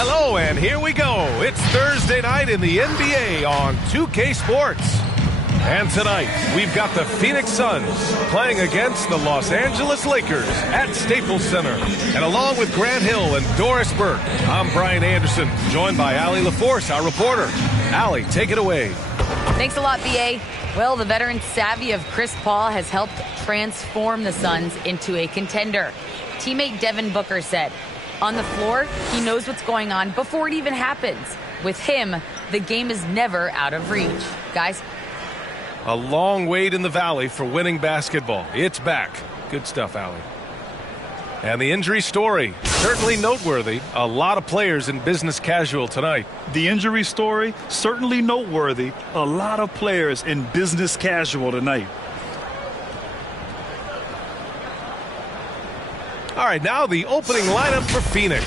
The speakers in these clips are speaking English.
Hello, and here we go. It's Thursday night in the NBA on 2K Sports. And tonight, we've got the Phoenix Suns playing against the Los Angeles Lakers at Staples Center. And along with Grant Hill and Doris Burke, I'm Brian Anderson, joined by Allie LaForce, our reporter. Allie, take it away. Thanks a lot, B.A. Well, the veteran savvy of Chris Paul has helped transform the Suns into a contender. Teammate Devin Booker said, on the floor, he knows what's going on before it even happens. With him, the game is never out of reach. Guys? A long wait in the valley for winning basketball. It's back. Good stuff, Allie. And the injury story, certainly noteworthy. A lot of players in business casual tonight. The injury story, certainly noteworthy. A lot of players in business casual tonight. All right, now the opening lineup for Phoenix.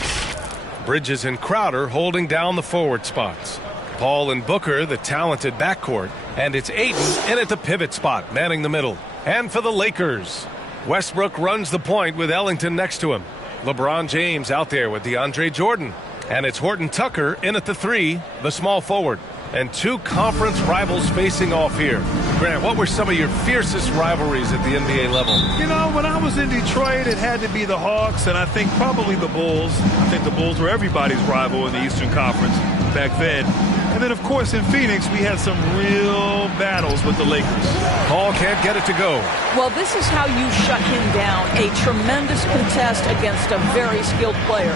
Bridges and Crowder holding down the forward spots. Paul and Booker, the talented backcourt. And it's Ayton in at the pivot spot, manning the middle. And for the Lakers, Westbrook runs the point with Ellington next to him. LeBron James out there with DeAndre Jordan. And it's Horton Tucker in at the 3, the small forward. And two conference rivals facing off here. Grant, what were some of your fiercest rivalries at the NBA level? You know, when I was in Detroit, it had to be the Hawks, and I think probably the Bulls. I think the Bulls were everybody's rival in the Eastern Conference back then. And then, of course, in Phoenix, we had some real battles with the Lakers. Paul can't get it to go. Well, this is how you shut him down. A tremendous contest against a very skilled player.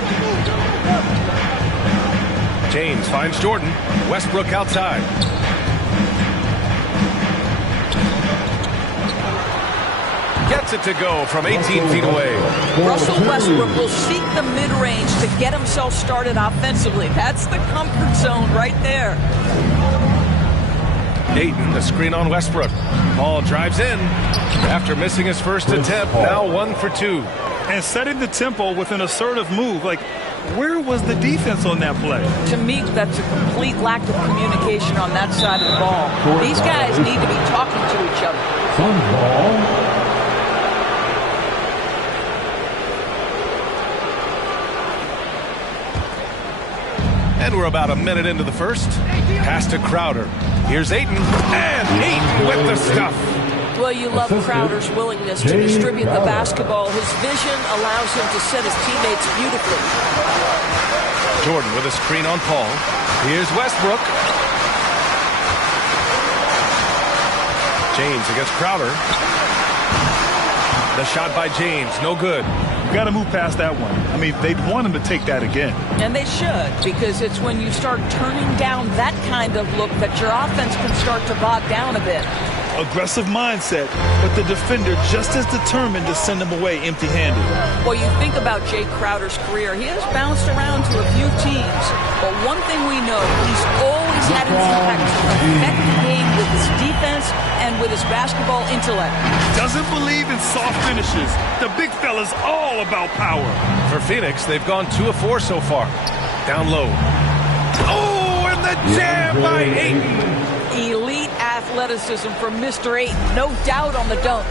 James finds Jordan. Westbrook outside. Gets it to go from 18 feet away. Russell Westbrook will seek the mid-range to get himself started offensively. That's the comfort zone right there. Ayton, the screen on Westbrook. Paul drives in. After missing his first attempt, now 1 for 2. And setting the tempo with an assertive move. Like, where was the defense on that play? To me, that's a complete lack of communication on that side of the ball. These guys need to be talking to each other. And we're about a minute into the first. Pass to Crowder. Here's Ayton. And Ayton with the stuff. Well, you love Crowder's willingness to distribute the basketball. His vision allows him to set his teammates beautifully. Jordan with a screen on Paul. Here's Westbrook. James against Crowder. The shot by James, no good. Got to move past that one. I mean, they'd want him to take that again. And they should, because it's when you start turning down that kind of look that your offense can start to bog down a bit. Aggressive mindset, but the defender just as determined to send him away empty-handed. Well, you think about Jay Crowder's career. He has bounced around to a few teams, but one thing we know, he's always had an impact to affect the game with his defense and with his basketball intellect. Doesn't believe in soft finishes. The big fella's all about power. For Phoenix, they've gone 2 of 4 so far. Down low. Oh, and the jam by Ayton. Elite athleticism from Mr. Ayton, no doubt on the dunk.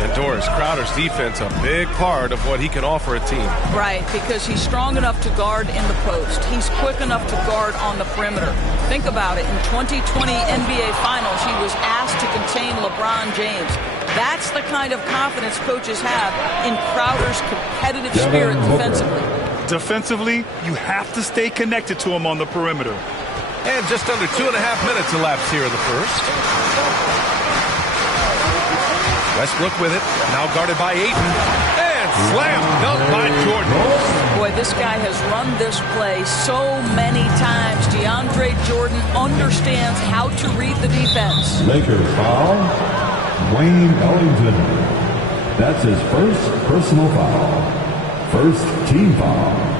And Doris, Crowder's defense, a big part of what he can offer a team. Right, because he's strong enough to guard in the post. He's quick enough to guard on the perimeter. Think about it. In 2020 NBA Finals, he was asked to contain LeBron James. That's the kind of confidence coaches have in Crowder's competitive spirit defensively. Defensively, you have to stay connected to him on the perimeter. And just under 2.5 minutes elapsed here in the first. Westbrook with it, now guarded by Ayton. And slam dunk by Jordan. Boy, this guy has run this play so many times. DeAndre Jordan understands how to read the defense. Lakers foul, Wayne Ellington. That's his first personal foul. First team foul.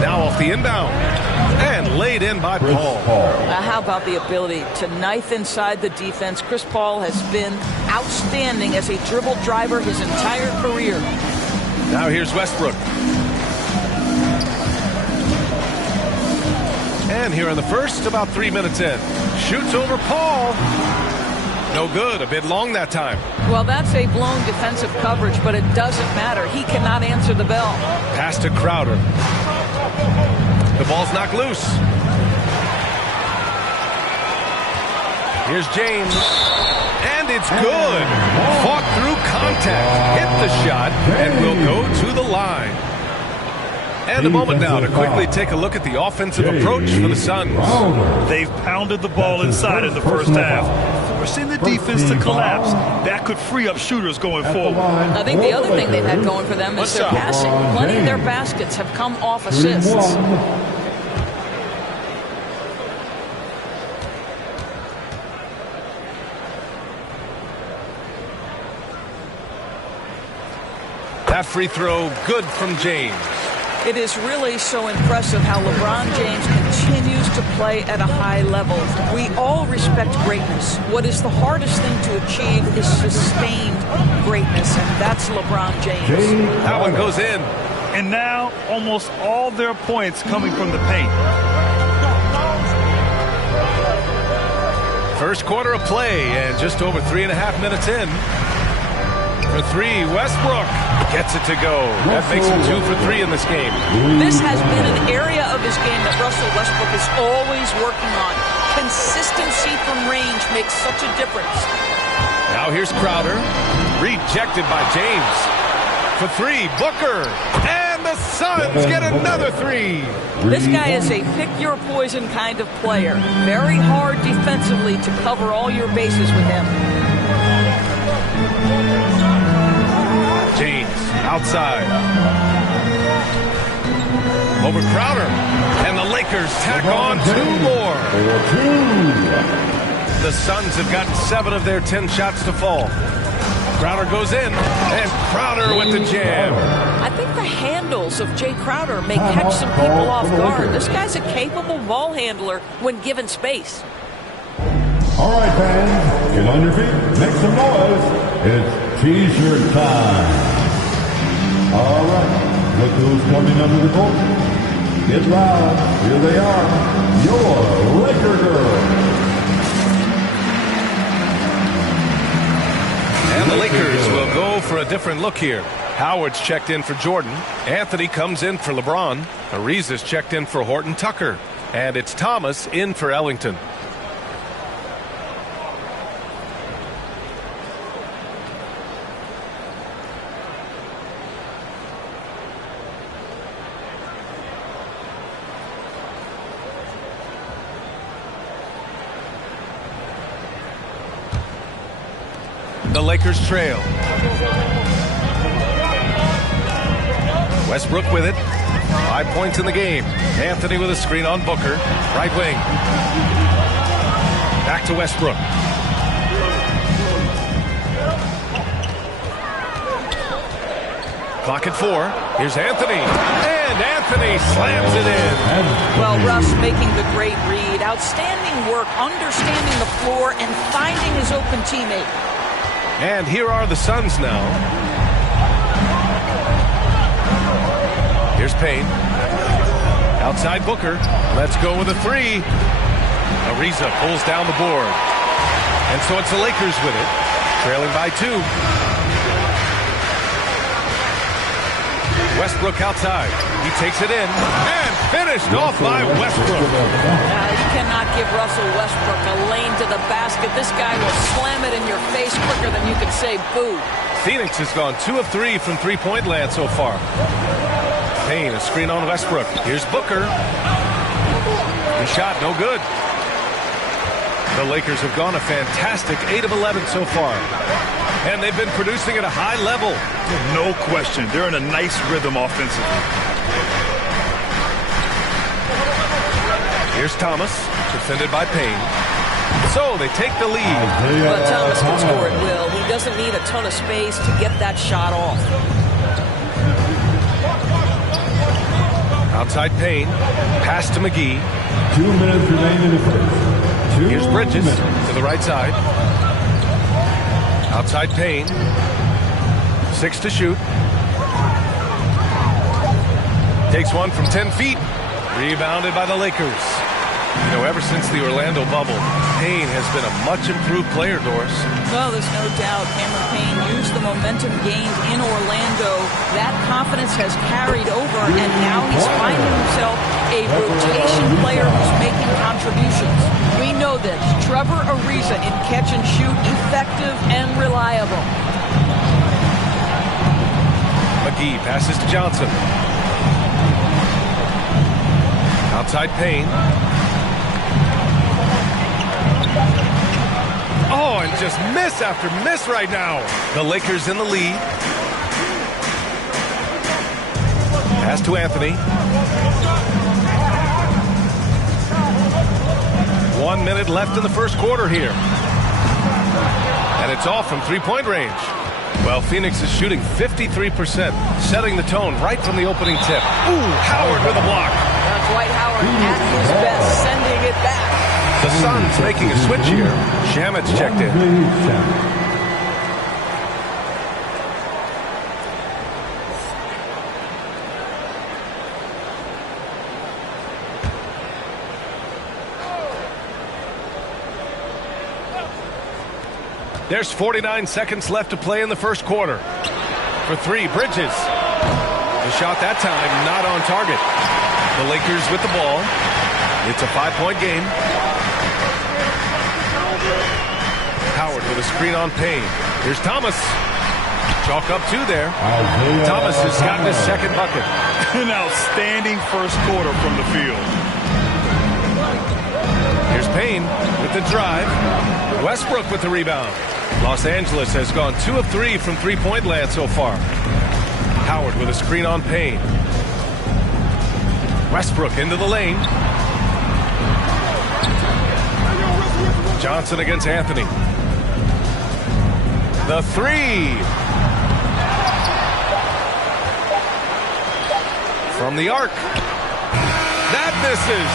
Now off the inbound. And laid in by Paul. How about the ability to knife inside the defense? Chris Paul has been outstanding as a dribble driver his entire career. Now here's Westbrook. And here in the first, about 3 minutes in. Shoots over Paul. No good. A bit long that time. Well, that's a blown defensive coverage, but it doesn't matter. He cannot answer the bell. Pass to Crowder. The ball's knocked loose. Here's James. And it's good. Fought through contact. Hit the shot and will go to the line. And a moment now to quickly take a look at the offensive approach for the Suns. They've pounded the ball inside in the first half, forcing the defense to collapse. That could free up shooters going forward. I think the other thing they've had going for them is their passing. Plenty of their baskets have come off assists. That free throw good from James. It is really so impressive how LeBron James continues to play at a high level. We all respect greatness. What is the hardest thing to achieve is sustained greatness, and that's LeBron James. That one goes in. And now almost all their points coming from the paint. First quarter of play and just over 3.5 minutes in. For three, Westbrook gets it to go. That makes him 2 for 3 in this game. This has been an area of his game that Russell Westbrook is always working on. Consistency from range makes such a difference. Now here's Crowder. Rejected by James. For 3, Booker. And the Suns get another 3. This guy is a pick-your-poison kind of player. Very hard defensively to cover all your bases with him. James outside. Over Crowder. And the Lakers tack on 2 more. The Suns have gotten 7 of their 10 shots to fall. Crowder goes in. And Crowder with the jam. I think the handles of Jay Crowder may catch some people off guard. This guy's a capable ball handler when given space. All right, fans, get on your feet, make some noise. It's T-shirt time. All right, look who's coming under the court. Get loud. Here they are, your Laker girls. And the Lakers will go for a different look here. Howard's checked in for Jordan. Anthony comes in for LeBron. Ariza's checked in for Horton Tucker. And it's Thomas in for Ellington. The Lakers trail. Westbrook with it. 5 points in the game. Anthony with a screen on Booker. Right wing. Back to Westbrook. Clock at 4. Here's Anthony. And Anthony slams it in. Well, Russ making the great read. Outstanding work, understanding the floor, and finding his open teammate. And here are the Suns now. Here's Payne. Outside Booker. Let's go with a 3. Ariza pulls down the board. And so it's the Lakers with it. Trailing by 2. Westbrook outside. He takes it in. And finished off by Westbrook. You cannot give Russell Westbrook a lane to the basket. This guy will slam it in your face quicker than you can say boo. Phoenix has gone 2 of 3 from three-point land so far. Payne, a screen on Westbrook. Here's Booker. The shot, no good. The Lakers have gone a fantastic 8 of 11 so far. And they've been producing at a high level. No question. They're in a nice rhythm offensively. Here's Thomas, defended by Payne. So they take the lead. But Thomas can score at will. He doesn't need a ton of space to get that shot off. Outside Payne. Pass to McGee. 2 minutes remain in the first. Here's Bridges to the right side. Outside Payne. 6 to shoot. Takes one from 10 feet. Rebounded by the Lakers. You know, ever since the Orlando bubble, Payne has been a much improved player, Doris. Well, there's no doubt Cameron Payne used the momentum gained in Orlando. That confidence has carried over, and now he's finding himself a rotation player who's making contributions. We know this. Trevor Ariza in catch and shoot, effective and reliable. McGee passes to Johnson. Outside Payne. Oh, and just miss after miss right now. The Lakers in the lead. Pass to Anthony. 1 minute left in the first quarter here. And it's off from three-point range. Well, Phoenix is shooting 53%, setting the tone right from the opening tip. Ooh, Howard with a block. Dwight Howard at his best, sending it back. The Suns making a switch here. Shamit's checked in. There's 49 seconds left to play in the first quarter. For three, Bridges. The shot that time not on target. The Lakers with the ball. It's a 5-point game. Howard with a screen on Payne. Here's Thomas. Chalk up two there. Thomas has gotten his second bucket. An outstanding first quarter from the field. Here's Payne with the drive. Westbrook with the rebound. Los Angeles has gone 2 of 3 from three-point land so far. Howard with a screen on Payne. Westbrook into the lane. Johnson against Anthony. The three. From the arc. That misses.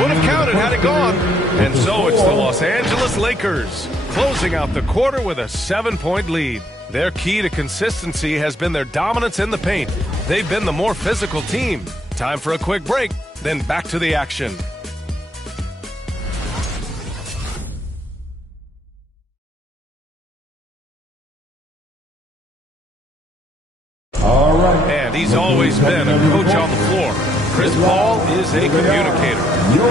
Would have counted had it gone. And so it's the Los Angeles Lakers closing out the quarter with a 7-point lead. Their key to consistency has been their dominance in the paint. They've been the more physical team. Time for a quick break, then back to the action. All right. And he's always been a coach on the floor. Chris Paul is a communicator. Your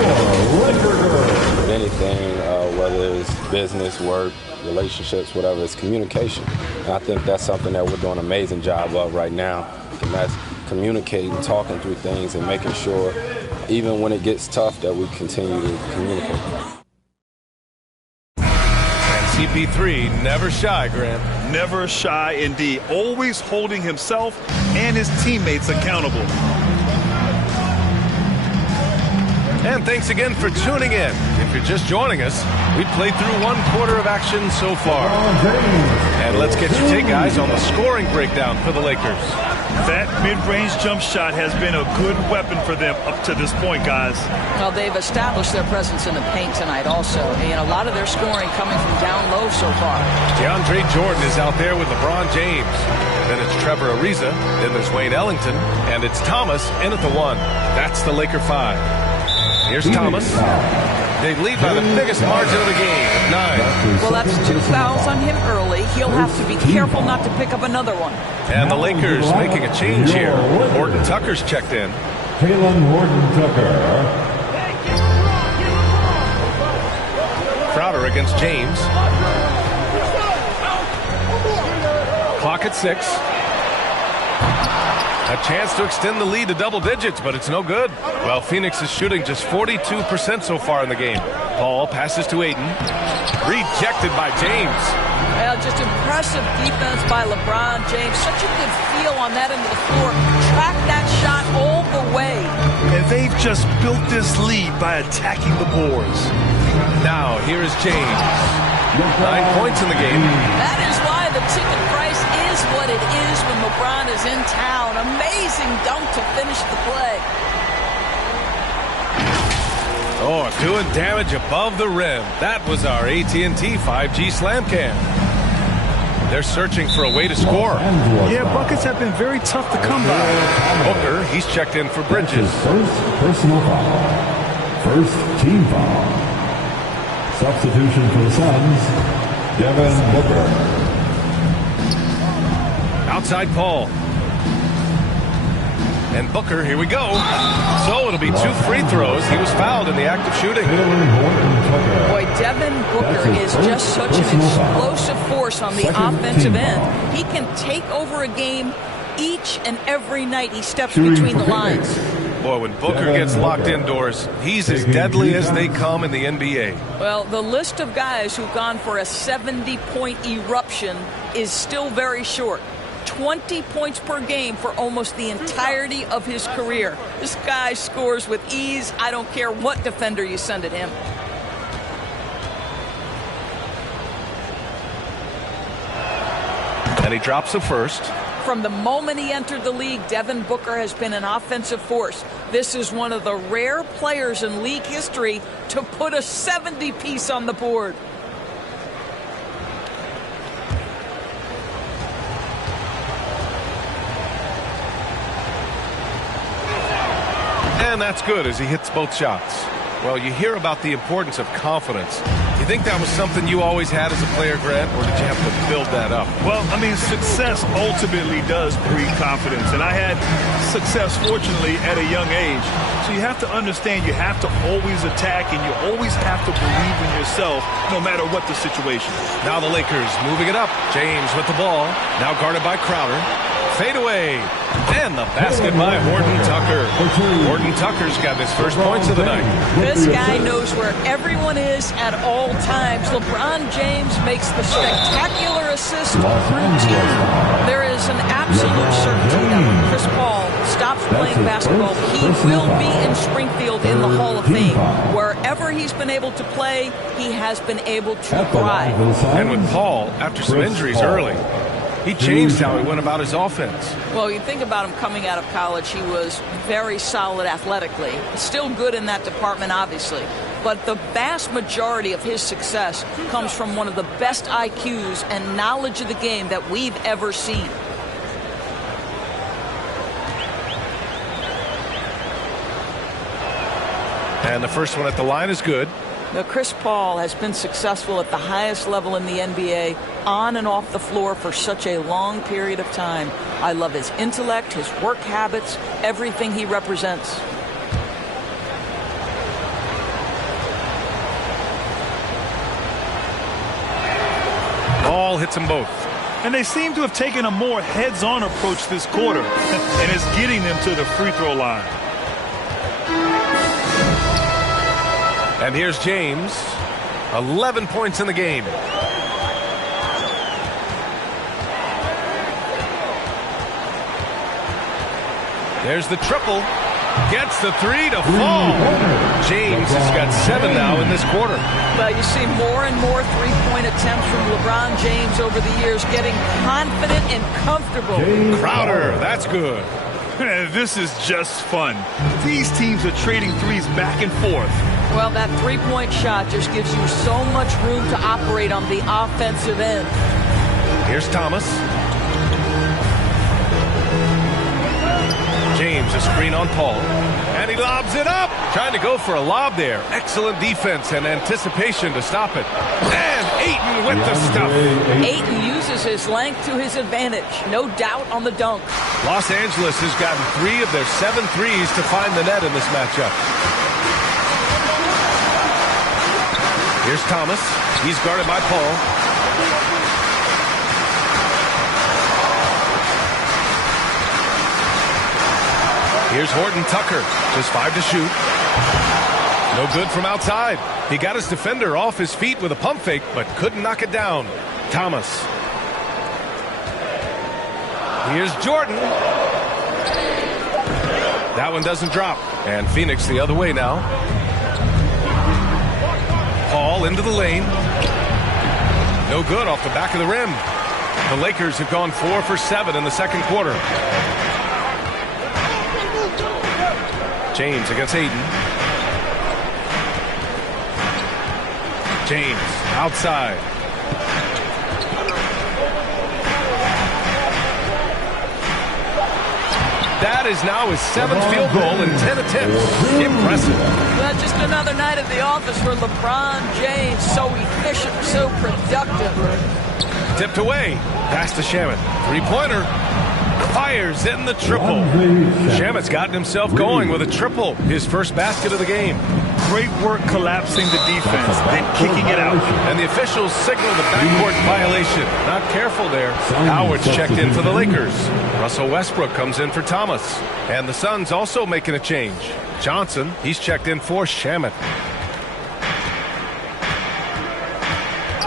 Laker girl. With anything, whether it's business, work, relationships, whatever, it's communication. And I think that's something that we're doing an amazing job of right now. And that's communicating, talking through things, and making sure, even when it gets tough, that we continue to communicate. And CP3, never shy, Graham. Never shy indeed. Always holding himself and his teammates accountable. And thanks again for tuning in. If you're just joining us, we've played through 1 quarter of action so far. And let's get your take, guys, on the scoring breakdown for the Lakers. That mid-range jump shot has been a good weapon for them up to this point, guys. Well, they've established their presence in the paint tonight also. And a lot of their scoring coming from down low so far. DeAndre Jordan is out there with LeBron James. Then it's Trevor Ariza. Then there's Wayne Ellington. And it's Thomas in at the 1. That's the Laker 5. Here's Thomas. They lead by the biggest margin of the game at 9. Well, that's 2 fouls on him early. He'll have to be careful not to pick up another one. And the Lakers making a change here. Horton Tucker's checked in. Taylor Horton-Tucker. Crowder against James. Clock at 6. A chance to extend the lead to double digits, but it's no good. Well, Phoenix is shooting just 42% so far in the game. Paul passes to Ayton. Rejected by James. Well, just impressive defense by LeBron James. Such a good feel on that end of the floor. Track that shot all the way. And they've just built this lead by attacking the boards. Now, here is James. 9 points in the game. That is why the ticket price is what it is when LeBron is in town. Amazing dunk to finish the play. Oh, doing damage above the rim. That was our AT&T 5G Slam Cam. They're searching for a way to score. Yeah, buckets have been very tough to come by. Booker, he's checked in for Bridges. First personal foul. First team foul. Substitution for the Suns, Devin Booker. Outside Paul. And Booker, here we go. So it'll be 2 free throws. He was fouled in the act of shooting. Boy, Devin Booker is just such an explosive force on the offensive end. He can take over a game each and every night he steps between the lines. Boy, when Booker gets locked indoors, he's as deadly as they come in the NBA. Well, the list of guys who've gone for a 70-point eruption is still very short. 20 points per game for almost the entirety of his career. This guy scores with ease. I don't care what defender you send at him. And he drops the first. From the moment he entered the league, Devin Booker has been an offensive force. This is one of the rare players in league history to put a 70-piece on the board. And that's good as he hits both shots. Well, you hear about the importance of confidence. You think that was something you always had as a player, Grant, or did you have to build that up? Well, I mean, success ultimately does breed confidence. And I had success, fortunately, at a young age. So you have to understand you have to always attack and you always have to believe in yourself no matter what the situation. Now the Lakers moving it up. James with the ball. Now guarded by Crowder. Fade away. And the basket by Horton Tucker. Horton Tucker's got his first points of the night. This guy knows where everyone is at all times. LeBron James makes the spectacular assist routine. There is an absolute certainty that when Chris Paul stops playing basketball, he will be in Springfield in the Hall of Fame. Wherever he's been able to play, he has been able to thrive. And with Paul, after some injuries early, he changed how he went about his offense. Well, you think about him coming out of college, he was very solid athletically. Still good in that department, obviously. But the vast majority of his success comes from one of the best IQs and knowledge of the game that we've ever seen. And the first one at the line is good. Now, Chris Paul has been successful at the highest level in the NBA, on and off the floor for such a long period of time. I love his intellect, his work habits, everything he represents. Ball hits them both. And they seem to have taken a more heads-on approach this quarter, and it's getting them to the free throw line. And here's James. 11 points in the game. There's the triple. Gets the three to fall. James has got 7 now in this quarter. Well, you see more and more three-point attempts from LeBron James over the years, getting confident and comfortable. Crowder, that's good. This is just fun. These teams are trading threes back and forth. Well, that three-point shot just gives you so much room to operate on the offensive end. Here's Thomas. James, a screen on Paul. And he lobs it up. Trying to go for a lob there. Excellent defense and anticipation to stop it. And Ayton with the stuff. Ayton uses his length to his advantage. No doubt on the dunk. Los Angeles has gotten 3 of their 7 threes to find the net in this matchup. Here's Thomas. He's guarded by Paul. Here's Horton Tucker. Just 5 to shoot. No good from outside. He got his defender off his feet with a pump fake, but couldn't knock it down. Thomas. Here's Jordan. That one doesn't drop. And Phoenix the other way now. Paul into the lane. No good off the back of the rim. The Lakers have gone 4 for 7 in the second quarter. James against Ayton. James outside. That is now his 7th field goal in 10 attempts. Impressive. Well, just another night at the office for LeBron James. So efficient, so productive. Tipped away. Pass to Shamet. Three-pointer. Fires in the triple. Shamet's gotten himself going with a triple. His first basket of the game. Great work collapsing the defense, then kicking it out. And the officials signal the backcourt violation. Not careful there. Howard's checked in for the Lakers. Russell Westbrook comes in for Thomas. And the Suns also making a change. Johnson, he's checked in for Shamet.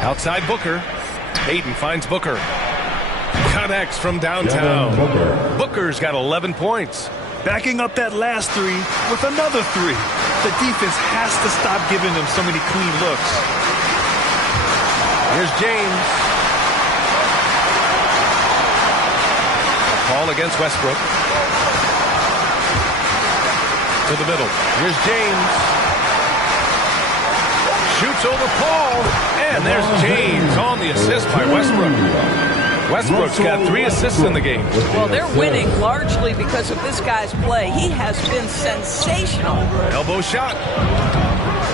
Outside Booker. Hayden finds Booker. Connects from downtown. Booker's got 11 points. Backing up that last three with another three. The defense has to stop giving them so many clean looks. Here's James. Ball against Westbrook. To the middle. Here's James. Shoots over Paul. And there's James on the assist by Westbrook. Westbrook's got 3 assists in the game. Well, they're winning largely because of this guy's play. He has been sensational. Elbow shot.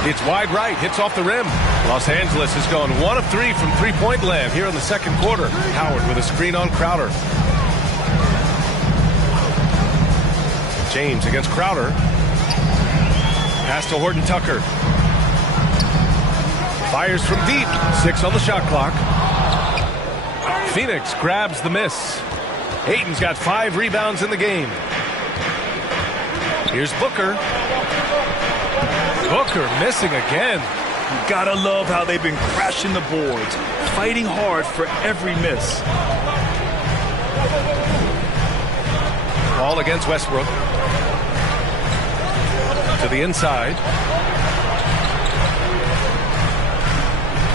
It's wide right. Hits off the rim. Los Angeles has gone 1 of 3 from three-point land here in the second quarter. Howard with a screen on Crowder. James against Crowder. Pass to Horton Tucker. Fires from deep. 6 on the shot clock. Phoenix grabs the miss. Ayton's got 5 rebounds in the game. Here's Booker. Booker missing again. You gotta love how they've been crashing the boards, fighting hard for every miss. Ball against Westbrook. To the inside.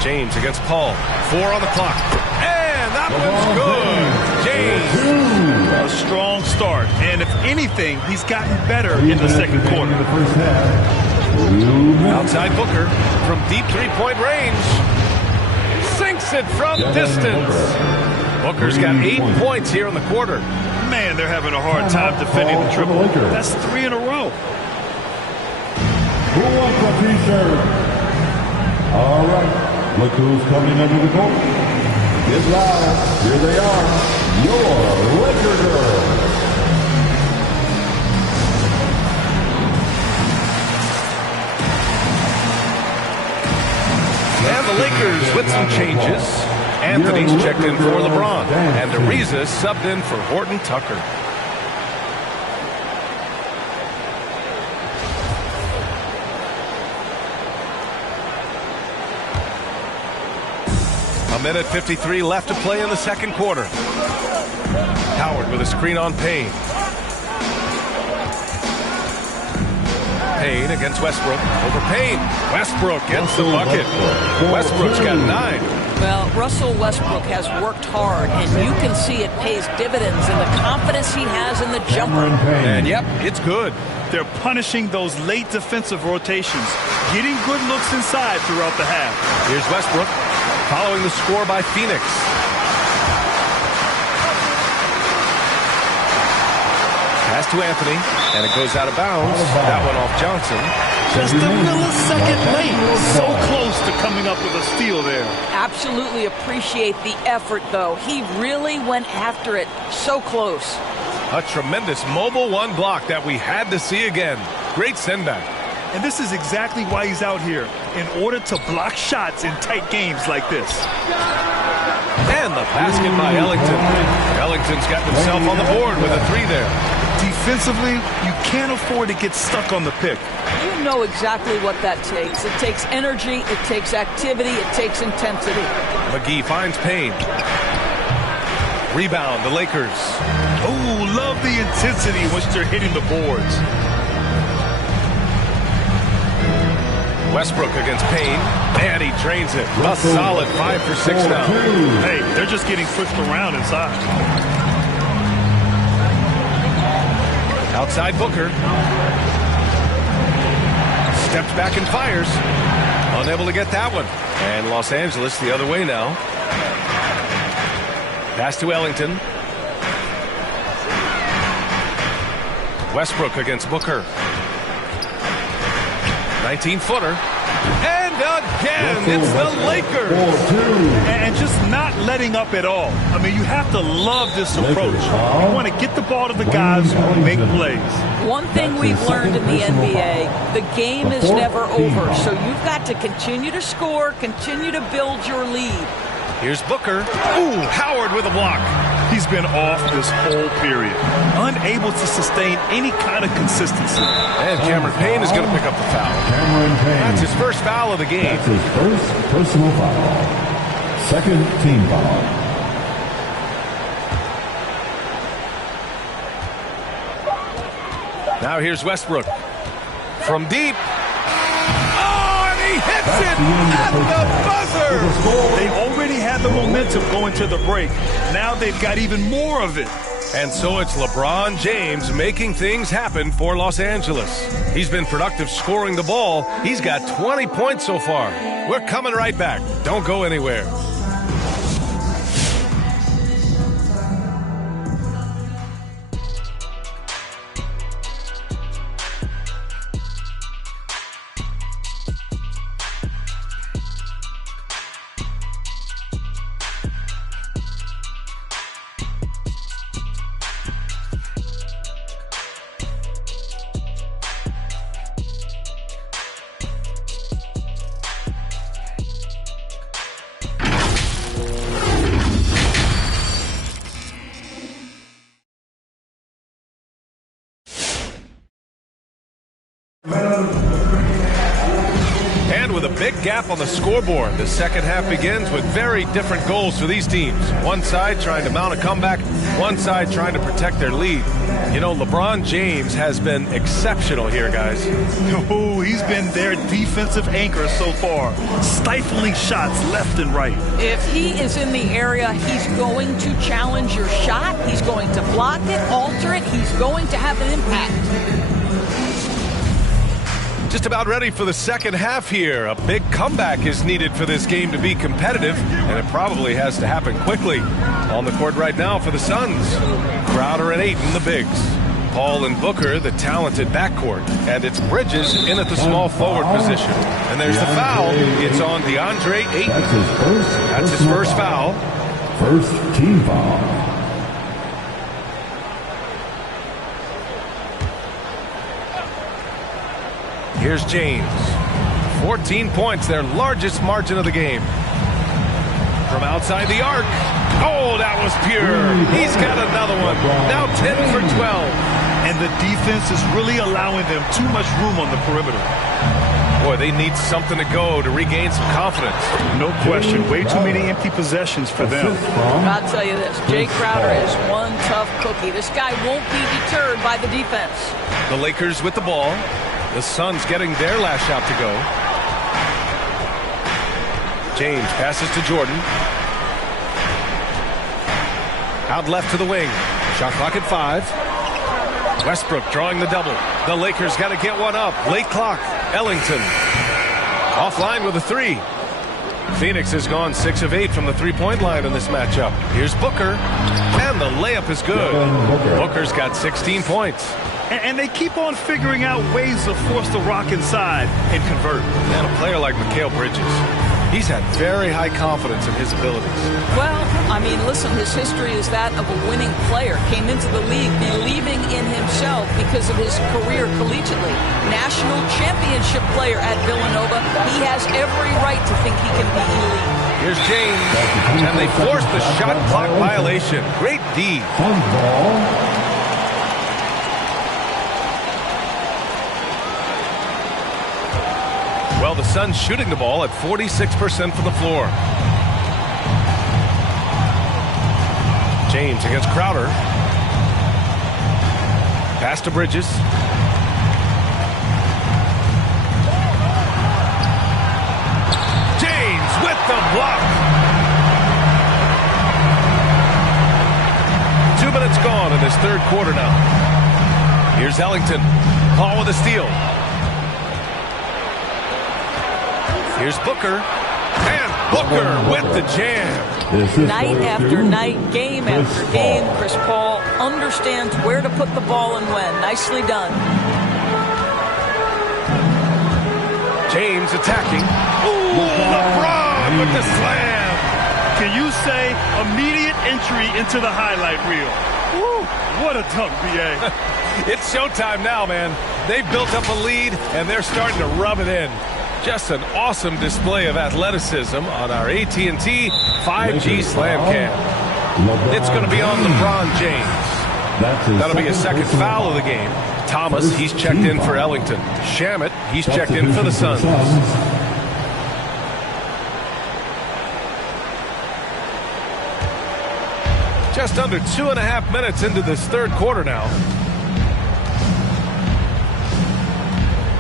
James against Paul. 4 on the clock. And that one's good. James. A strong start. And if anything, he's gotten better in the second quarter. Outside Booker from deep three-point range. Sinks it from distance. Booker's got 8 points here in the quarter. Man, they're having a hard time defending the triple. That's 3 in a row. Who wants a t-shirt? All right. Look who's coming under the court. Get loud. Here they are. Your Laker Girls. And the Lakers with some changes. Anthony's checked in for LeBron. And Ariza subbed in for Horton Tucker. A minute 53 left to play in the second quarter. Howard with a screen on Payne. Payne against Westbrook. Over Payne. Westbrook gets the bucket. Westbrook's got 9. Well, Russell Westbrook has worked hard, and you can see it pays dividends in the confidence he has in the jumper. And yep, it's good. They're punishing those late defensive rotations, getting good looks inside throughout the half. Here's Westbrook following the score by Phoenix. Pass to Anthony, and it goes out of bounds. That one off Johnson. Just a millisecond late. So close to coming up with a steal there. Absolutely appreciate the effort, though. He really went after it. So close. A tremendous mobile 1 block that we had to see again. Great send back. And this is exactly why he's out here, in order to block shots in tight games like this. And the basket by Ellington. Ellington's got himself on the board with a 3 there. Defensively, you can't afford to get stuck on the pick. You know exactly what that takes. It takes energy, it takes activity, it takes intensity. McGee finds Payne. Rebound, the Lakers. Oh, love the intensity which they're hitting the boards. Westbrook against Payne, and he drains it. A solid 5 for 6 now. Hey, they're just getting pushed around inside. Outside Booker. Steps back and fires. Unable to get that one. And Los Angeles the other way now. Pass to Ellington. Westbrook against Booker. 19-footer. And again, it's the Lakers. And just not letting up at all. I mean, you have to love this approach. You want to get the ball to the guys who make plays. One thing we've learned in the NBA, the game is never over. So you've got to continue to score, continue to build your lead. Here's Booker. Ooh, Howard with a block. He's been off this whole period, unable to sustain any kind of consistency. And Cameron Payne is going to pick up the foul. Cameron Payne. That's his first foul of the game. That's his first personal foul. Second team foul. Now here's Westbrook. From deep. Oh, and he hits it at the buzzer. They already had the momentum going to the break. Now they've got even more of it. And so it's LeBron James making things happen for Los Angeles. He's been productive scoring the ball. He's got 20 points so far. We're coming right back. Don't go anywhere. And with a big gap on the scoreboard, the second half begins with very different goals for these teams. One side trying to mount a comeback, one side trying to protect their lead. You know, LeBron James has been exceptional here, guys. Oh, he's been their defensive anchor so far, stifling shots left and right. If he is in the area, he's going to challenge your shot. He's going to block it, alter it. He's going to have an impact. Just about ready for the second half here. A big comeback is needed for this game to be competitive, and it probably has to happen quickly. On the court right now for the Suns, Crowder and Ayton, the bigs. Paul and Booker, the talented backcourt. And it's Bridges in at the small forward position. And there's the foul. It's on DeAndre Ayton. That's his first foul. First team foul. Here's James. 14 points, their largest margin of the game. From outside the arc. Oh, that was pure. He's got another one. Now 10 for 12. And the defense is really allowing them too much room on the perimeter. Boy, they need something to go to regain some confidence. No question. Way too many empty possessions for them. I'll tell you this. Jay Crowder is one tough cookie. This guy won't be deterred by the defense. The Lakers with the ball. The Suns getting their last shot to go. James passes to Jordan. Out left to the wing. Shot clock at 5. Westbrook drawing the double. The Lakers got to get one up. Late clock. Ellington. Offline with a 3. Phoenix has gone 6 of 8 from the three-point line in this matchup. Here's Booker. And the layup is good. Booker's got 16 points. And they keep on figuring out ways to force the rock inside and convert. And a player like Mikal Bridges, he's had very high confidence in his abilities. Well, I mean, listen, his history is that of a winning player. Came into the league believing in himself because of his career collegiately. National championship player at Villanova. He has every right to think he can be elite. Here's James, and they force the shot clock violation. Great D. Well, the Suns shooting the ball at 46% from the floor. James against Crowder. Pass to Bridges. James with the block. 2 minutes gone in this third quarter now. Here's Ellington. Paul with a steal. Here's Booker. And Booker with the jam. Night after night, game after game, Chris Paul understands where to put the ball and when. Nicely done. James attacking. Ooh, LeBron with the slam. Can you say immediate entry into the highlight reel? Woo, what a dunk, B.A. It's showtime now, man. They've built up a lead, and they're starting to rub it in. Just an awesome display of athleticism on our AT&T 5G Slam Cam. It's going to be on LeBron James. That'll be his second foul of the game. Thomas, he's checked in for Ellington. Shamet, he's checked in for the Suns. Just under 2.5 minutes into this third quarter now.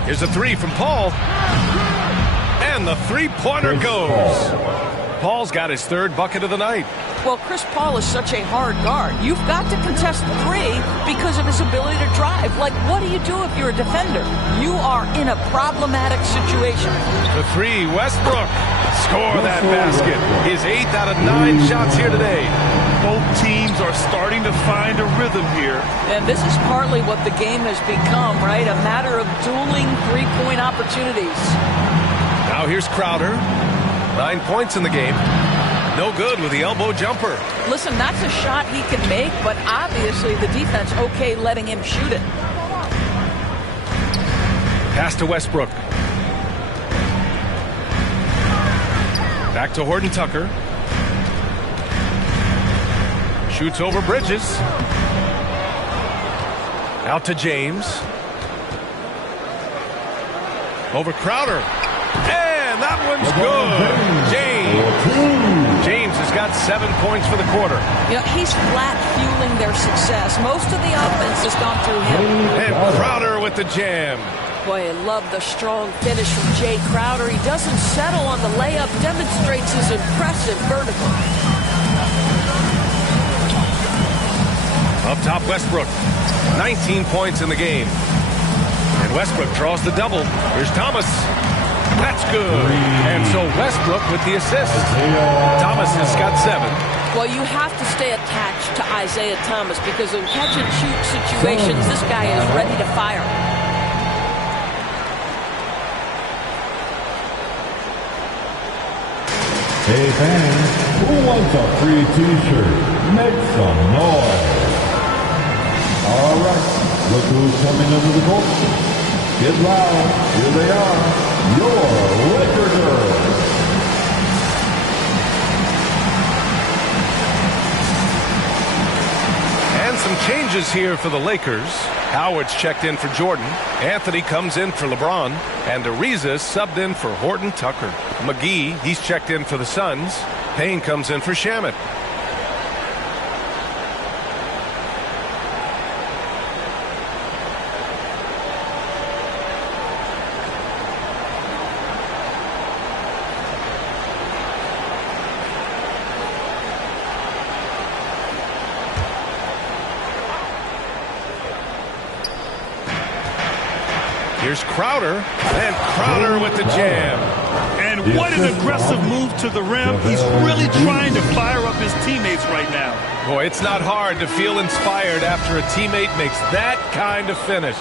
Here's a three from Paul. And the three-pointer goes. Paul's got his third bucket of the night. Well, Chris Paul is such a hard guard. You've got to contest the three because of his ability to drive. Like, what do you do if you're a defender? You are in a problematic situation. The three, Westbrook. Score that basket. His 8th out of 9 shots here today. Both teams are starting to find a rhythm here. And this is partly what the game has become, right? A matter of dueling three-point opportunities. Now here's Crowder. 9 points in the game. No good with the elbow jumper. Listen, that's a shot he can make, but obviously the defense okay letting him shoot it. Pass to Westbrook. Back to Horton Tucker. Shoots over Bridges. Out to James. Over Crowder. And that one's good. James has got 7 points for the quarter. You know, he's flat fueling their success. Most of the offense has gone through him. And Crowder with the jam. Boy, I love the strong finish from Jay Crowder. He doesn't settle on the layup, demonstrates his impressive vertical. Up top, Westbrook. 19 points in the game. And Westbrook draws the double. Here's Thomas. That's good. And so Westbrook with the assist. Thomas has got 7. Well, you have to stay attached to Isaiah Thomas because in catch-and-shoot situations, this guy is ready to fire. Hey fans, who wants a free t-shirt? Make some noise. All right, look who's coming under the court. Get loud, here they are, your Laker Girls. And some changes here for the Lakers. Howard's checked in for Jordan. Anthony comes in for LeBron. And Ariza subbed in for Horton Tucker. McGee, he's checked in for the Suns. Payne comes in for Shamet. Here's Crowder, and Crowder with the jam. And what an aggressive move to the rim. He's really trying to fire up his teammates right now. Boy, it's not hard to feel inspired after a teammate makes that kind of finish.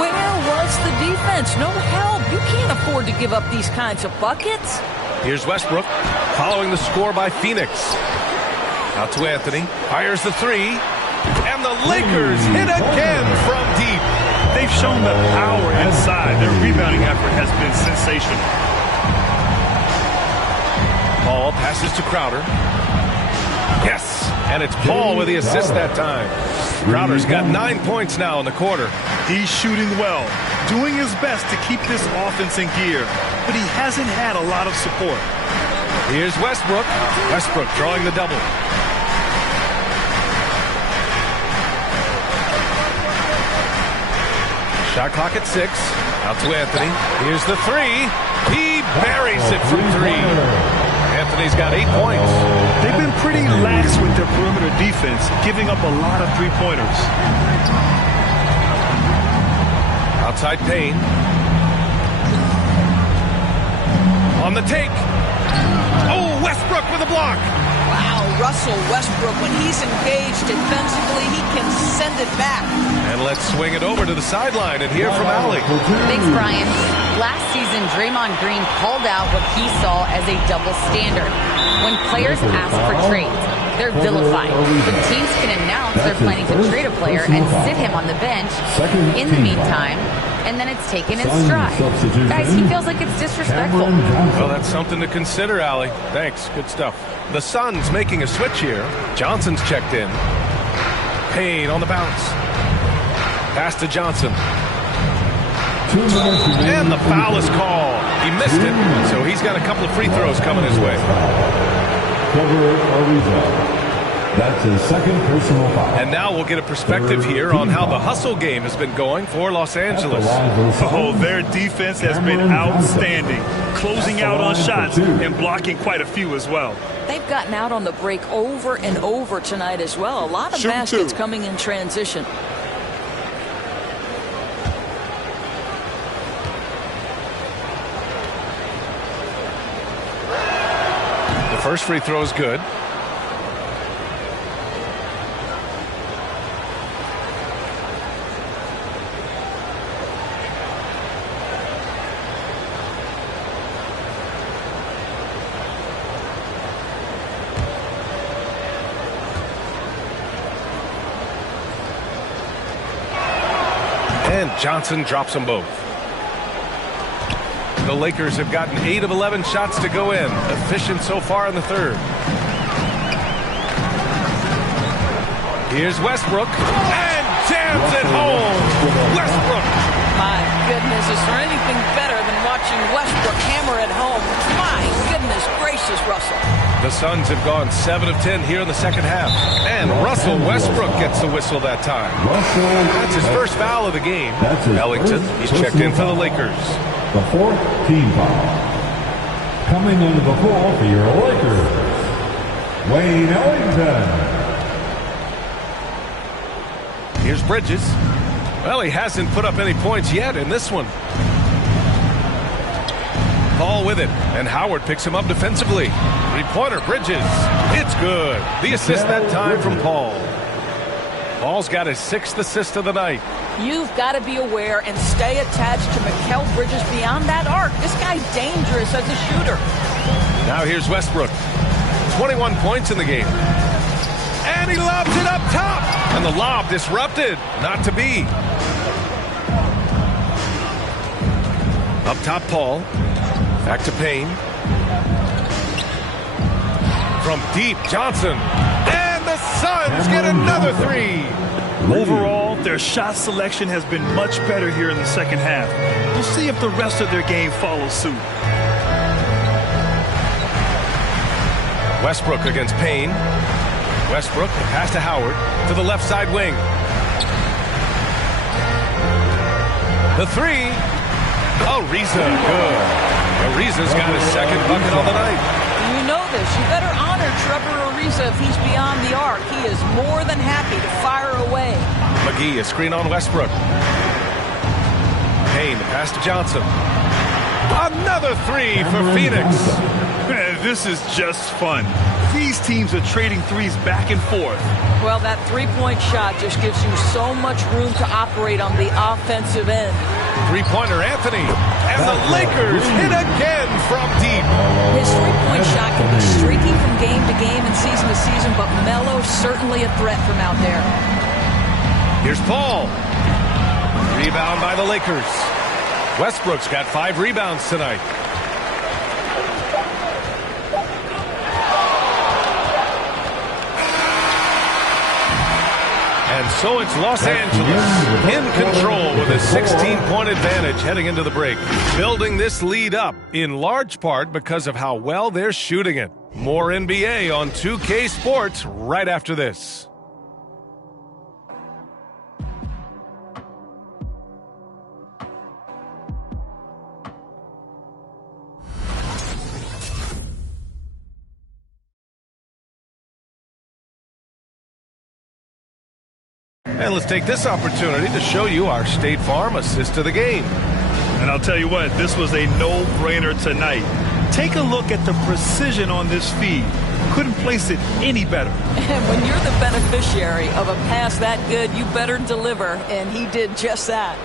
Where was the defense? No help. You can't afford to give up these kinds of buckets. Here's Westbrook, following the score by Phoenix. Out to Anthony, fires the three, and the Lakers hit again from deep. They've shown the power inside. Their rebounding effort has been sensational. Paul passes to Crowder. Yes, and it's Paul with the assist that time. Crowder's got 9 points now in the quarter. He's shooting well, doing his best to keep this offense in gear, but he hasn't had a lot of support. Here's Westbrook. Westbrook drawing the double. Shot clock at 6. Out to Anthony. Here's the three. He buries it from 3. Anthony's got 8 points. They've been pretty lax with their perimeter defense, giving up a lot of three-pointers. Outside Payne. On the take. Oh, Westbrook with a block. Wow, Russell Westbrook, when he's engaged defensively, he can send it back. And let's swing it over to the sideline and hear from Allie. Thanks, Brian. Last season, Draymond Green called out what he saw as a double standard. When players ask for trades, they're vilified. But teams can announce they're planning to trade a player and sit him on the bench in the meantime, and then it's taken in stride. Guys, he feels like it's disrespectful. Well, that's something to consider, Allie. Thanks. Good stuff. The Suns making a switch here. Johnson's checked in. Payne on the bounce. Pass to Johnson. And the foul is called. He missed it, so he's got a couple of free throws coming his way. That's his second personal foul. And now we'll get a perspective here on how the hustle game has been going for Los Angeles. Oh, their defense has been outstanding, closing out on shots and blocking quite a few as well. They've gotten out on the break over and over tonight as well. A lot of baskets coming in transition. The first free throw is good. And Johnson drops them both. The Lakers have gotten 8 of 11 shots to go in. Efficient so far in the third. Here's Westbrook. And jams it home. Westbrook. My goodness, is there anything better than watching Westbrook hammer it home? My goodness gracious, Russell. The Suns have gone 7 of 10 here in the second half. And Russell Westbrook gets the whistle that time. That's his first foul of the game. Ellington, he's checked in for the Lakers. The fourth team foul. Coming into the floor for your Lakers, Wayne Ellington. Here's Bridges. Well, he hasn't put up any points yet in this one. Paul with it, and Howard picks him up defensively. Three-pointer, Bridges. It's good. The assist that time from Paul. Paul's got his 6th assist of the night. You've got to be aware and stay attached to Mikal Bridges beyond that arc. This guy's dangerous as a shooter. Now here's Westbrook. 21 points in the game. And he lobs it up top. And the lob disrupted. Not to be. Up top, Paul. Back to Payne. From deep, Johnson. And the Suns get another 3. Overall, their shot selection has been much better here in the second half. We'll see if the rest of their game follows suit. Westbrook against Payne. Westbrook, the pass to Howard to the left side wing. The 3. Ariza, good. Ariza's got his second bucket on the night. You know this. You better honor Trevor Ariza if he's beyond the arc. He is more than happy to fire away. McGee, a screen on Westbrook. Payne, the pass to Johnson. Another 3 for Phoenix. Man, this is just fun. These teams are trading threes back and forth. Well, that three-point shot just gives you so much room to operate on the offensive end. Three-pointer, Anthony. And the Lakers hit again from deep. His three-point shot can be streaky from game to game and season to season, but Melo's certainly a threat from out there. Here's Paul. Rebound by the Lakers. Westbrook's got 5 rebounds tonight. And so it's Los Angeles in control with a 16-point advantage heading into the break. Building this lead up in large part because of how well they're shooting it. More NBA on 2K Sports right after this. And let's take this opportunity to show you our State Farm assist of the game. And I'll tell you what, this was a no-brainer tonight. Take a look at the precision on this feed. Couldn't place it any better. And when you're the beneficiary of a pass that good, you better deliver, and he did just that.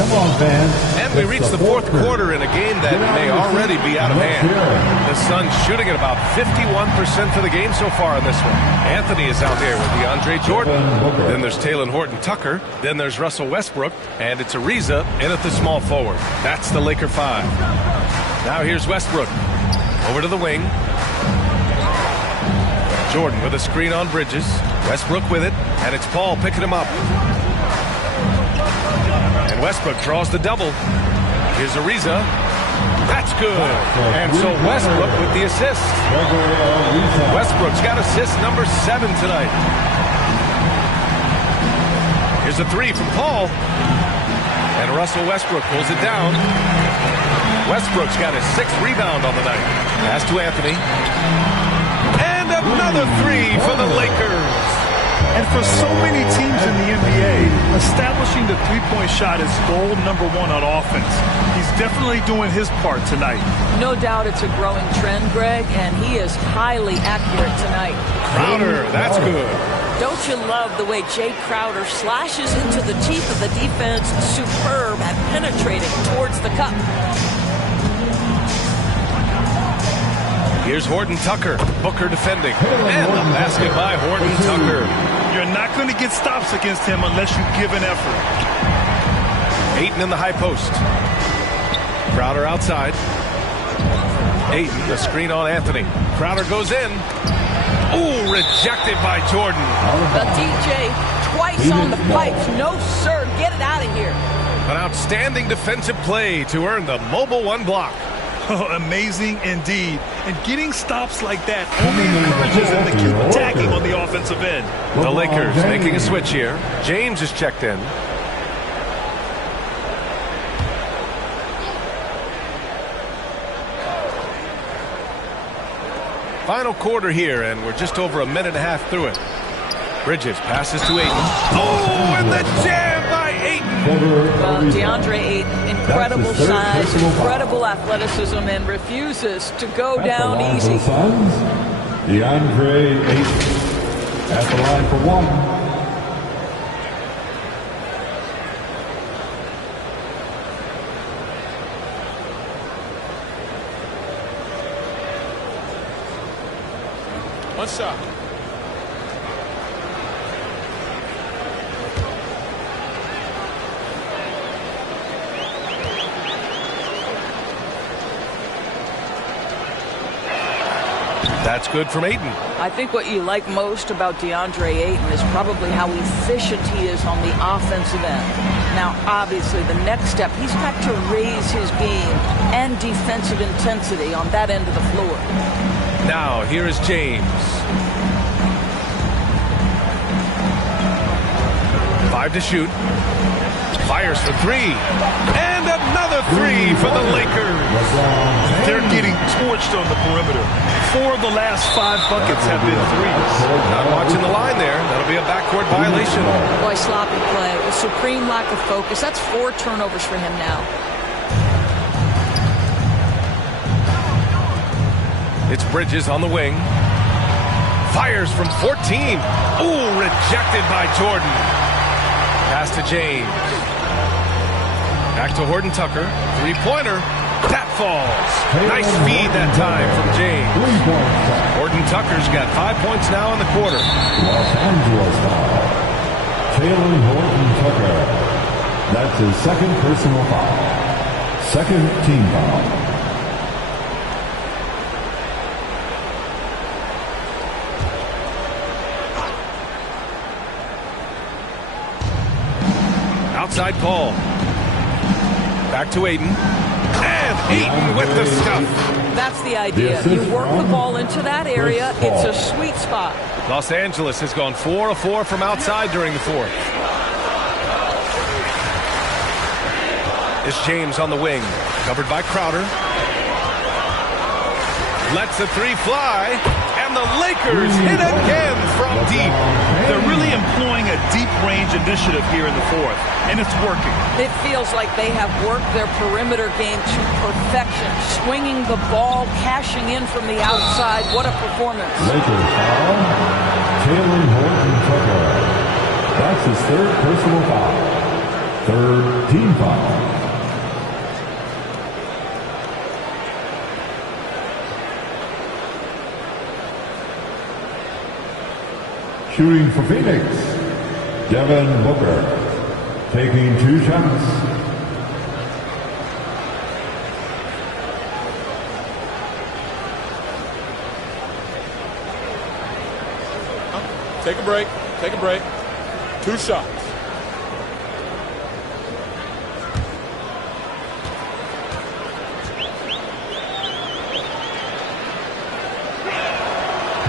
Come on, fans. And we reach the fourth quarter in a game that may already be out of hand. The Suns shooting at about 51% for the game so far in this one. Anthony is out there with DeAndre Jordan. Then there's Talen Horton-Tucker. Then there's Russell Westbrook. And it's Ariza in at the small forward. That's the Laker 5. Now here's Westbrook. Over to the wing. Jordan with a screen on Bridges. Westbrook with it. And it's Paul picking him up. And Westbrook draws the double. Here's Ariza. That's good. And so Westbrook with the assist. Westbrook's got assist number 7 tonight. Here's a 3 from Paul. And Russell Westbrook pulls it down. Westbrook's got his 6th rebound on the night. Pass to Anthony. And another 3 for the Lakers. And for so many teams in the NBA, establishing the three-point shot is goal number 1 on offense. He's definitely doing his part tonight. No doubt it's a growing trend, Greg, and he is highly accurate tonight. Crowder, that's good. Don't you love the way Jay Crowder slashes into the teeth of the defense, superb at penetrating towards the cup. Here's Horton-Tucker. Booker defending. And the basket by Horton-Tucker. You're not going to get stops against him unless you give an effort. Ayton in the high post. Crowder outside. Ayton, the screen on Anthony. Crowder goes in. Ooh, rejected by Jordan. The DJ twice on the pipes. No, sir. Get it out of here. An outstanding defensive play to earn the Mobile 1 block. Amazing indeed. And getting stops like that only encourages them to keep attacking on the offensive end. The Lakers making a switch here. James is checked in. Final quarter here, and we're just over a minute and a half through it. Bridges passes to Ayton. Oh, and the jam by Ayton. Well, DeAndre Ayton, incredible size, incredible athleticism, and refuses to go down easy. DeAndre Ayton at the line for 1. What's up? That's good from Ayton. I think what you like most about DeAndre Ayton is probably how efficient he is on the offensive end. Now, obviously, the next step, he's got to raise his game and defensive intensity on that end of the floor. Now, here is James. 5 to shoot. Fires for 3. And another 3 for the Lakers. They're getting torched on the perimeter. 4 of the last 5 buckets have been threes. Not watching the line there. That'll be a backcourt violation. Boy, sloppy play. A supreme lack of focus. That's 4 turnovers for him now. It's Bridges on the wing. Fires from 14. Ooh, rejected by Jordan. Pass to James. Back to Horton-Tucker. 3-pointer. That falls. Nice feed that time from James. Horton-Tucker's got 5 points now in the quarter. Los Angeles foul. Talen Horton-Tucker. That's his 2nd personal foul. 2nd team foul. Outside Paul. Back to Ayton. And Ayton with the stuff. That's the idea. You work the ball into that area. It's a sweet spot. Los Angeles has gone 4 of 4 from outside during the 4th. It's James on the wing. Covered by Crowder. Lets the 3 fly. And And the Lakers hit again from deep. They're really employing a deep-range initiative here in the fourth, and it's working. It feels like they have worked their perimeter game to perfection, swinging the ball, cashing in from the outside. What a performance. Lakers foul. Taylor Horton-Tucker. That's his third personal foul. Third team foul. Shooting for Phoenix, Devin Booker, taking 2 shots. Take a break. Take a break. 2 shots.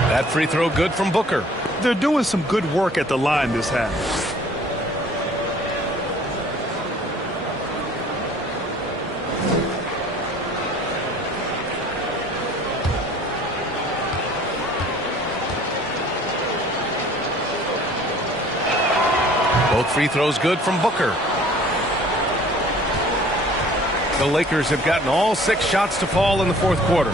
That free throw good from Booker. They're doing some good work at the line this half. Both free throws good from Booker. The Lakers have gotten all 6 shots to fall in the fourth quarter.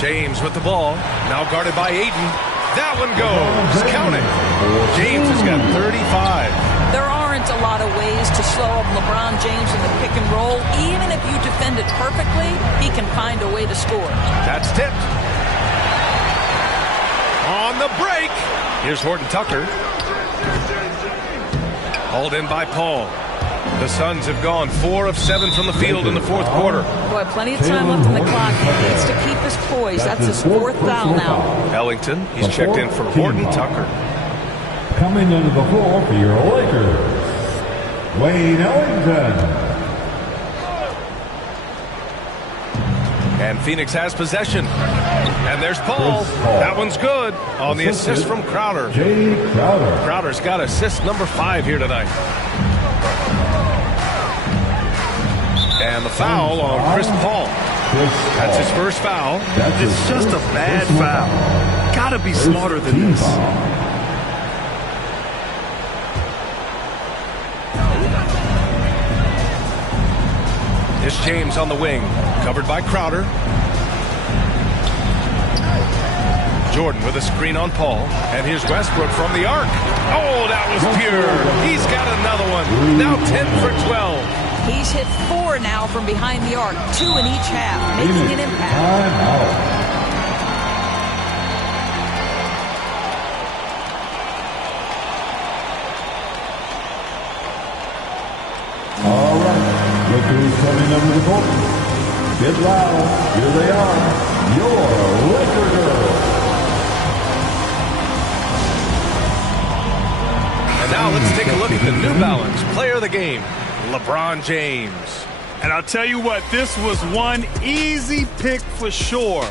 James with the ball, now guarded by Ayton. That one goes. Count it. James has got 35. There aren't a lot of ways to slow up LeBron James in the pick and roll. Even if you defend it perfectly, he can find a way to score. That's tipped. On the break. Here's Horton-Tucker. Hauled in by Paul. The Suns have gone 4 of 7 from the field in the fourth quarter. Boy, plenty of time left on the clock. He needs to keep his poise. That's his 4th foul now. Ellington, he's checked in for Horton-Tucker. Coming into the floor for your Lakers, Wayne Ellington. And Phoenix has possession. And there's Paul. That one's good on the assist from Crowder. Jay Crowder. Crowder's got assist number 5 here tonight. And the foul on Chris Paul. That's his first foul. It's just a bad foul. Gotta be smarter than this. Here's James on the wing, covered by Crowder. Jordan with a screen on Paul. And here's Westbrook from the arc. Oh, that was pure. He's got another one. Now 10 for 12. He's hit 4 now from behind the arc, 2 in each half, making an impact. All right, look who's coming over the court. Get loud. Here they are, your Laker girls. And now let's take a look at the New Balance player of the game, LeBron James. And I'll tell you what, this was one easy pick for sure.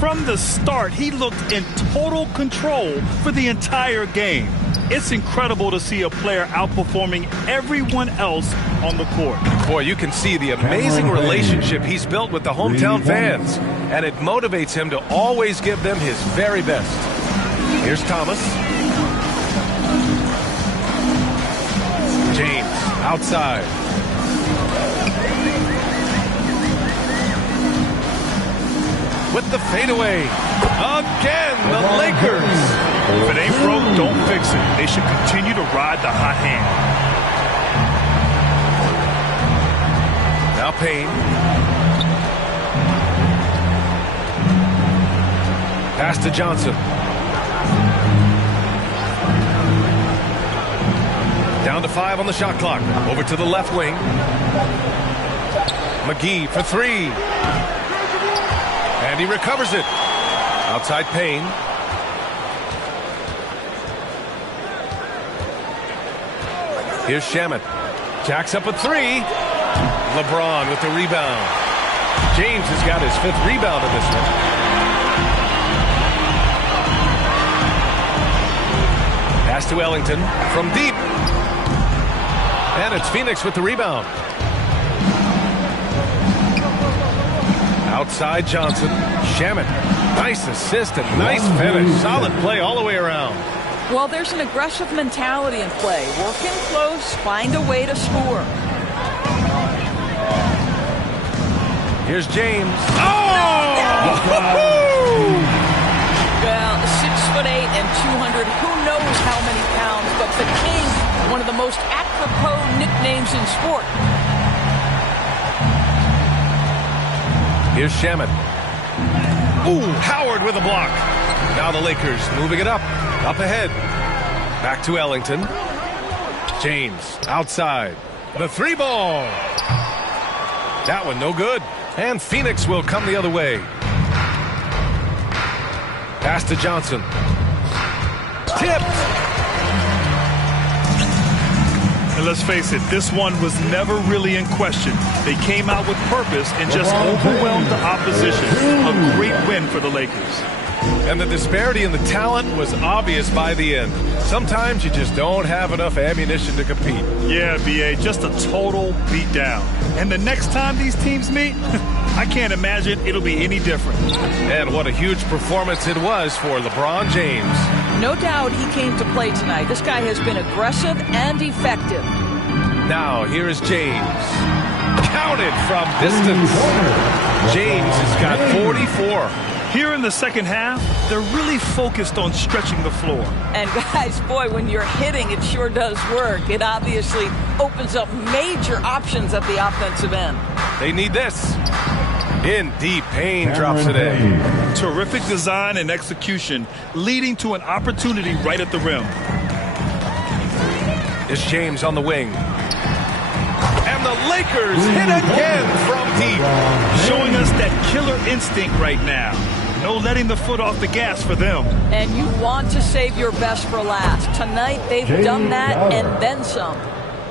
From the start, he looked in total control for the entire game. It's incredible to see a player outperforming everyone else on the court. Boy, you can see the amazing relationship he's built with the hometown fans, and it motivates him to always give them his very best. Here's Thomas. James outside. With the fadeaway. Again, the Lakers. If it ain't broke, don't fix it. They should continue to ride the hot hand. Now Payne. Pass to Johnson. Down to 5 on the shot clock. Over to the left wing. McGee for 3. And he recovers it. Outside Payne. Here's Shamet. Jacks up a 3. LeBron with the rebound. James has got his 5th rebound in this one. Pass to Ellington from deep. And it's Phoenix with the rebound. Outside Johnson. Shamet. Nice assist and nice finish. Solid play all the way around. Well, there's an aggressive mentality in play. Work in close, find a way to score. Here's James. Oh! Well, 6'8" and 200, who knows how many pounds, but the King, one of the most apropos nicknames in sport. Here's Shamet. Ooh, Howard with a block. Now the Lakers moving it up ahead. Back to Ellington. James outside. The 3-ball. That one no good. And Phoenix will come the other way. Pass to Johnson. Tipped. And let's face it, this one was never really in question. They came out with purpose and just overwhelmed the opposition. A great win for the Lakers. And the disparity in the talent was obvious by the end. Sometimes you just don't have enough ammunition to compete. Yeah, B.A., just a total beatdown. And the next time these teams meet, I can't imagine it'll be any different. And what a huge performance it was for LeBron James. No doubt he came to play tonight. This guy has been aggressive and effective. Now here is James. Counted from distance. James has got 44. Here in the second half, they're really focused on stretching the floor. And guys, boy, when you're hitting, it sure does work. It obviously opens up major options at the offensive end. They need this. In deep, Payne drops it in. Terrific design and execution, leading to an opportunity right at the rim. It's James on the wing. And the Lakers hit again from deep. Showing us that killer instinct right now. No letting the foot off the gas for them. And you want to save your best for last. Tonight, they've done that and then some.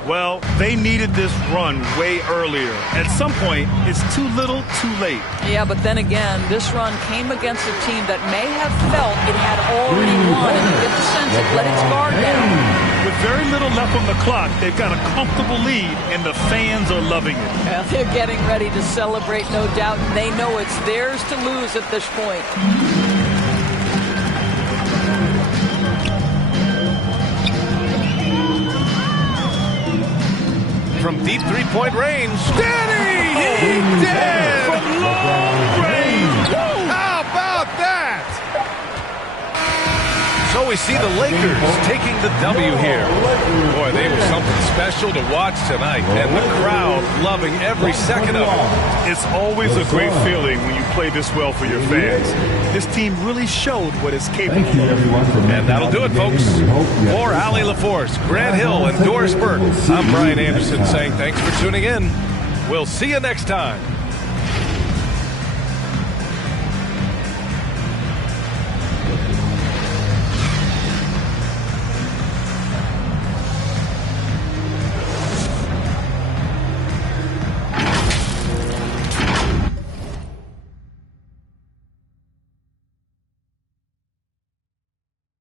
Well, they needed this run way earlier. At some point, it's too little, too late. Yeah, but then again, this run came against a team that may have felt it had already won, and you get the sense it let its guard down. With very little left on the clock, they've got a comfortable lead, and the fans are loving it. Well, they're getting ready to celebrate, no doubt, and they know it's theirs to lose at this point. From deep three-point range. Danny! He did! From long range! How about that? So we see the Lakers taking the W here. Boy, they were something special to watch tonight, and the crowd loving every second of it. It's always a great feeling when you play this well for your fans. This team really showed what it's capable of. And that'll do it, folks. For Allie LaForce, Grant Hill, and Doris Burke, I'm Brian Anderson saying thanks for tuning in. We'll see you next time.